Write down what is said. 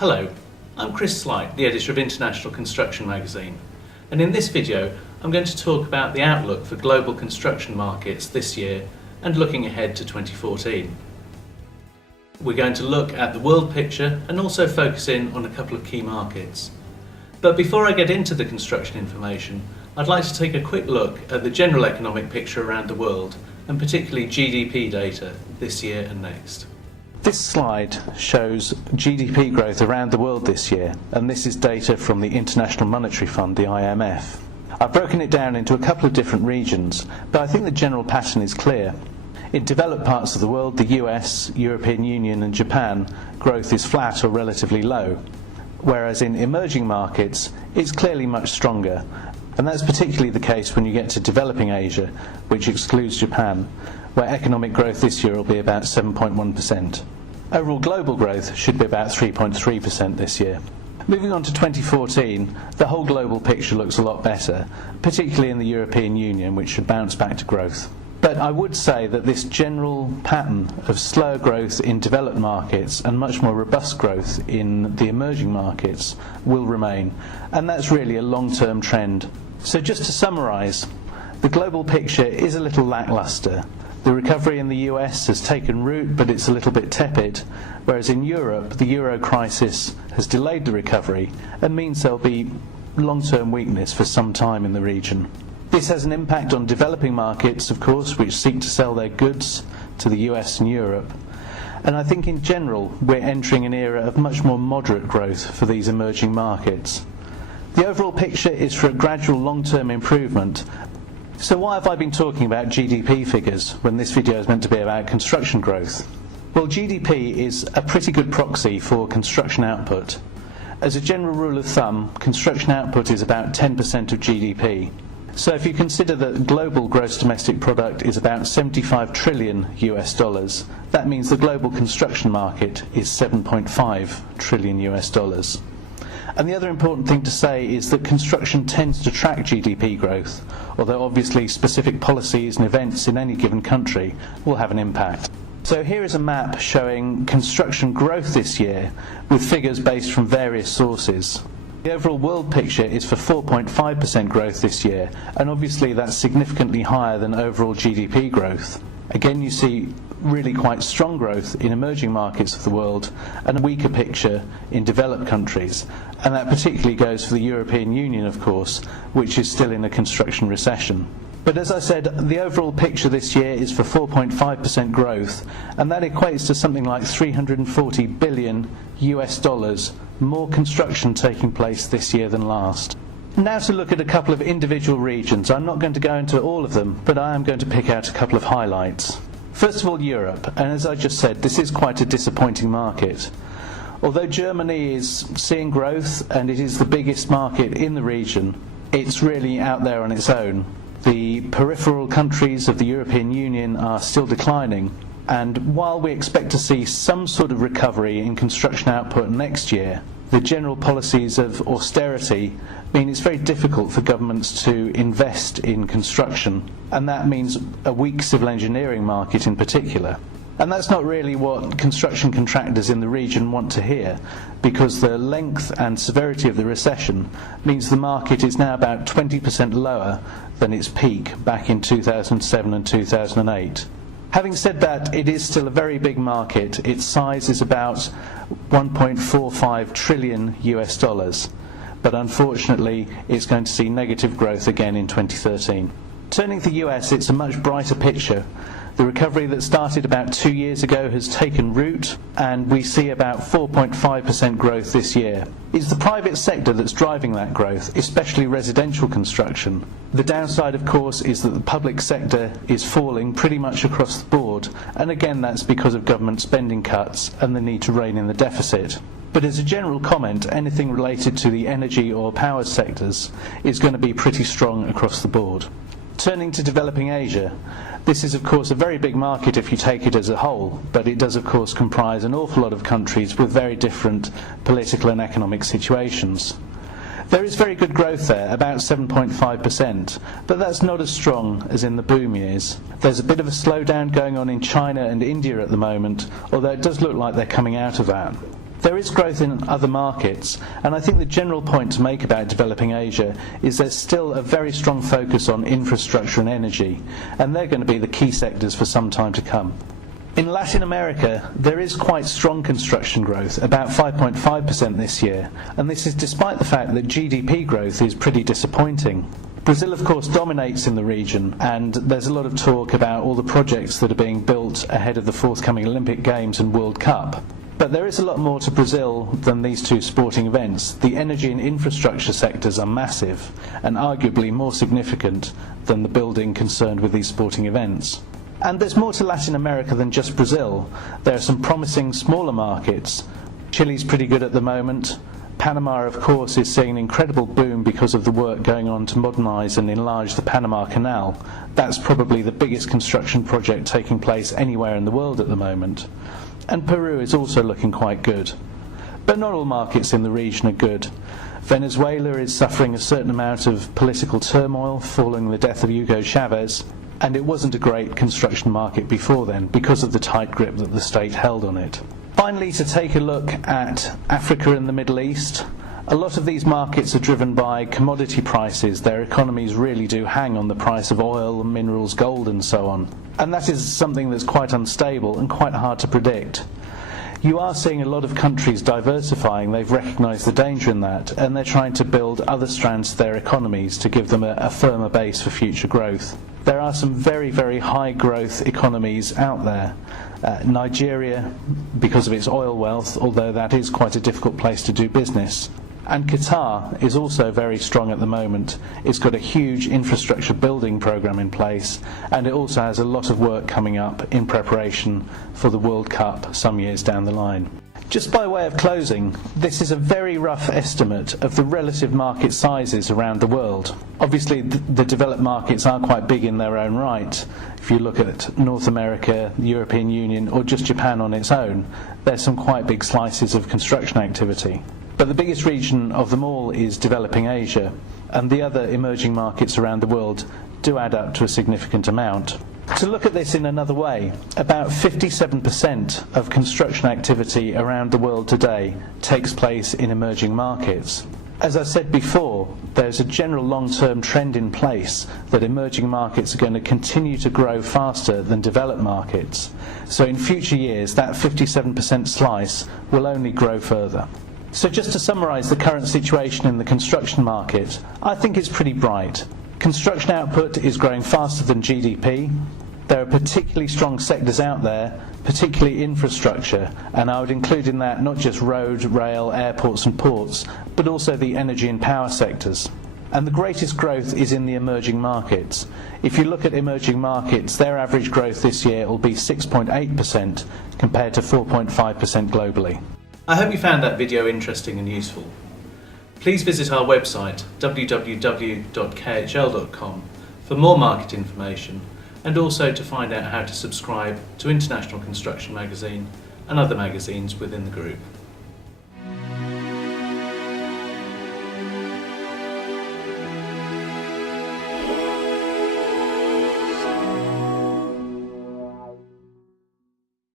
Hello, I'm Chris Sleight, the editor of International Construction magazine, and in this video I'm going to talk about the outlook for global construction markets this year and looking ahead to 2014. We're going to look at the world picture and also focus in on a couple of key markets. But before I get into the construction information, I'd like to take a quick look at the general economic picture around the world, and particularly GDP data this year and next. This slide shows GDP growth around the world this year, and this is data from the International Monetary Fund, the IMF. I've broken it down into a couple of different regions, but I think the general pattern is clear. In developed parts of the world, the US, European Union and Japan, growth is flat or relatively low, whereas in emerging markets it's clearly much stronger, and that's particularly the case when you get to developing Asia, which excludes Japan, where economic growth this year will be about 7.1%. Overall global growth should be about 3.3% this year. Moving on to 2014, the whole global picture looks a lot better, particularly in the European Union, which should bounce back to growth. But I would say that this general pattern of slower growth in developed markets and much more robust growth in the emerging markets will remain, and that's really a long-term trend. So just to summarise, the global picture is a little lacklustre. The recovery in the US has taken root, but it's a little bit tepid, whereas in Europe the euro crisis has delayed the recovery and means there'll be long-term weakness for some time in the region. This has an impact on developing markets, of course, which seek to sell their goods to the US and Europe. And I think in general we're entering an era of much more moderate growth for these emerging markets. The overall picture is for a gradual long-term improvement. So why have I been talking about GDP figures when this video is meant to be about construction growth? Well, GDP is a pretty good proxy for construction output. As a general rule of thumb, construction output is about 10% of GDP. So if you consider that global gross domestic product is about 75 trillion US dollars, that means the global construction market is 7.5 trillion US dollars. And the other important thing to say is that construction tends to track GDP growth, although obviously specific policies and events in any given country will have an impact. So here is a map showing construction growth this year with figures based from various sources. The overall world picture is for 4.5% growth this year, and obviously that's significantly higher than overall GDP growth. Again, you see really quite strong growth in emerging markets of the world and a weaker picture in developed countries, and that particularly goes for the European Union, of course, which is still in a construction recession. But as I said, the overall picture this year is for 4.5% growth, and that equates to something like 340 billion US dollars more construction taking place this year than last. Now to look at a couple of individual regions. I'm not going to go into all of them, but I am going to pick out a couple of highlights. First of all, Europe, and as I just said, this is quite a disappointing market. Although Germany is seeing growth and it is the biggest market in the region, it's really out there on its own. The peripheral countries of the European Union are still declining, and while we expect to see some sort of recovery in construction output next year, the general policies of austerity mean it's very difficult for governments to invest in construction, and that means a weak civil engineering market in particular. And that's not really what construction contractors in the region want to hear, because the length and severity of the recession means the market is now about 20% lower than its peak back in 2007 and 2008. Having said that, it is still a very big market. Its size is about 1.45 trillion US dollars, but unfortunately it's going to see negative growth again in 2013. Turning to the US, it's a much brighter picture. The recovery that started about 2 years ago has taken root, and we see about 4.5% growth this year. It's the private sector that's driving that growth, especially residential construction. The downside, of course, is that the public sector is falling pretty much across the board, and again that's because of government spending cuts and the need to rein in the deficit. But as a general comment, anything related to the energy or power sectors is going to be pretty strong across the board. Turning to developing Asia, this is of course a very big market if you take it as a whole, but it does of course comprise an awful lot of countries with very different political and economic situations. There is very good growth there, about 7.5%, but that's not as strong as in the boom years. There's a bit of a slowdown going on in China and India at the moment, although it does look like they're coming out of that. There is growth in other markets, and I think the general point to make about developing Asia is there's still a very strong focus on infrastructure and energy, and they're going to be the key sectors for some time to come. In Latin America, there is quite strong construction growth, about 5.5% this year, and this is despite the fact that GDP growth is pretty disappointing. Brazil, of course, dominates in the region, and there's a lot of talk about all the projects that are being built ahead of the forthcoming Olympic Games and World Cup. But there is a lot more to Brazil than these two sporting events. The energy and infrastructure sectors are massive, and arguably more significant than the building concerned with these sporting events. And there's more to Latin America than just Brazil. There are some promising smaller markets. Chile's pretty good at the moment. Panama, of course, is seeing an incredible boom because of the work going on to modernise and enlarge the Panama Canal. That's probably the biggest construction project taking place anywhere in the world at the moment. And Peru is also looking quite good. But not all markets in the region are good. Venezuela is suffering a certain amount of political turmoil following the death of Hugo Chavez, and it wasn't a great construction market before then because of the tight grip that the state held on it. Finally, to take a look at Africa and the Middle East, a lot of these markets are driven by commodity prices. Their economies really do hang on the price of oil, minerals, gold and so on. And that is something that's quite unstable and quite hard to predict. You are seeing a lot of countries diversifying. They've recognised the danger in that, and they're trying to build other strands to their economies to give them a firmer base for future growth. There are some very, very high growth economies out there. Nigeria, because of its oil wealth, although that is quite a difficult place to do business. And Qatar is also very strong at the moment. It's got a huge infrastructure building programme in place, and it also has a lot of work coming up in preparation for the World Cup some years down the line. Just by way of closing, this is a very rough estimate of the relative market sizes around the world. Obviously, the developed markets are quite big in their own right. If you look at North America, the European Union, or just Japan on its own, there's some quite big slices of construction activity. But the biggest region of them all is developing Asia, and the other emerging markets around the world do add up to a significant amount. To look at this in another way, about 57% of construction activity around the world today takes place in emerging markets. As I said before, there's a general long-term trend in place that emerging markets are going to continue to grow faster than developed markets. So in future years, that 57% slice will only grow further. So just to summarise the current situation in the construction market, I think it's pretty bright. Construction output is growing faster than GDP. There are particularly strong sectors out there, particularly infrastructure, and I would include in that not just road, rail, airports and ports, but also the energy and power sectors. And the greatest growth is in the emerging markets. If you look at emerging markets, their average growth this year will be 6.8% compared to 4.5% globally. I hope you found that video interesting and useful. Please visit our website www.khl.com for more market information, and also to find out how to subscribe to International Construction Magazine and other magazines within the group.